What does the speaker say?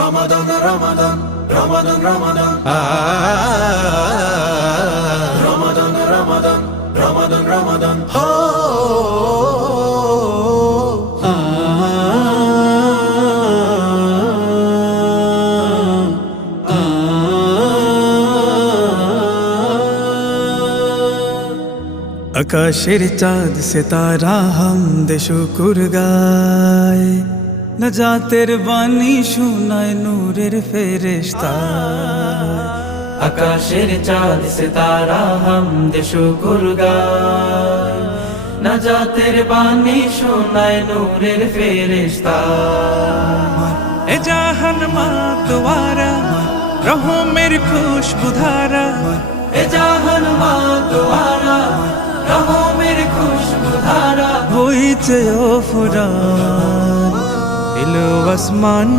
Ramadan, Ramadan, Ramadan, Ramadan, Ramadan, Ramadan, Ramadan, Ramadan. আকাশের চাঁদ সিতারা হামদে শুকুর গায়, নজাতের বাণী শোনায় নূরের ফেরেশতা। আকাশের চাঁদ সিতারা হামদে শুকুর গায়, নজাতের বাণী শোনায় নূরের ফেরেশতা। এ জাহান মা তোয়ারা রহমের খুশবুধারা, এ জাহান মা তোয়ারা রহমের খুশবুধারা। হইছে ও ফুরান এলো আসমান